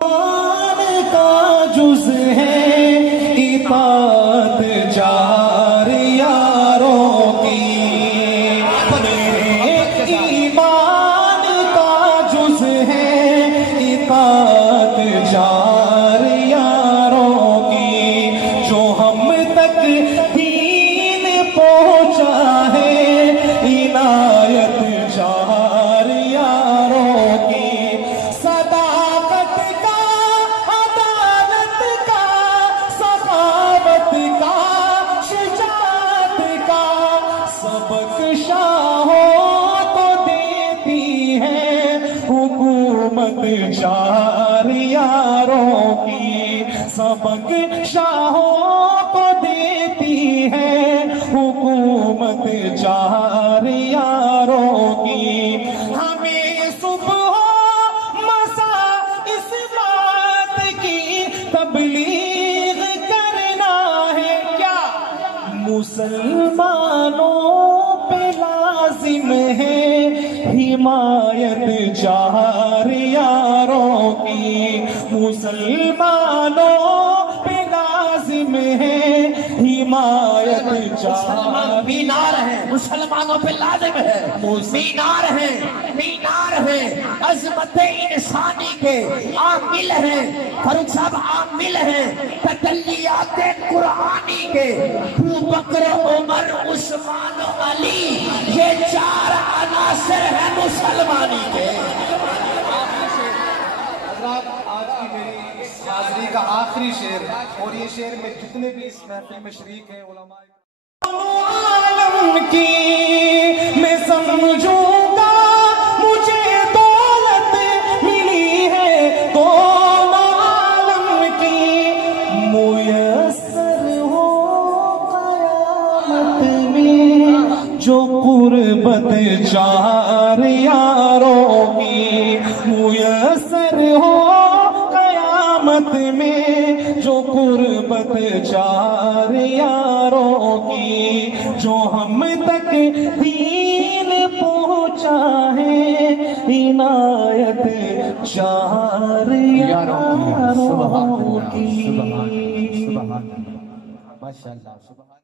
کا جز ہے اطاعت جار یاروں کی، میرے ایمان کا جز ہے اطاعت جار یاروں کی، جو ہم تک دین پہنچا ہے عنایت جار یاروں کی، صداقت کا، عدالت کا، سخاوت کا، شجاعت کا سبق شاہوں کو دیتی ہے حکومت چار یاروں کی، سبق شاہوں کو دیتی ہے حکومت چار یاروں کی، ہمیں صبح مساء اس بات کی تبلیغ کرنا ہے، کیا مسلمانوں پہ لازم ہے حمایت چار یاروں کی، مسلمانوں پہ لازم ہے حمایت چار، بیمار ہیں مسلمانوں پہ لازم ہے، بیمار ہیں عظمت انسانی کے عامل ہیں، فاروق صاحب عامل ہیں تجلیات قرآنی کے، ابو بکر عمر عثمان و علی یہ چار عناصر ہیں مسلمانی کے۔ حضرات آج کی میری حاضری کا آخری شعر، اور یہ شعر میں جتنے بھی اس محفل میں شریک ہیں علماء عالم کی میں سمجھوں گا مجھے دولت ملی ہے، دونوں عالم کی میسر ہو قیامت میں جو قربت چار یاروں کی، میسر ہو قیامت میں جو قربت چار یاروں کی، جو ہم تک دین پہنچا ہے عنایت چار یاروں کی۔ ماشاءاللہ۔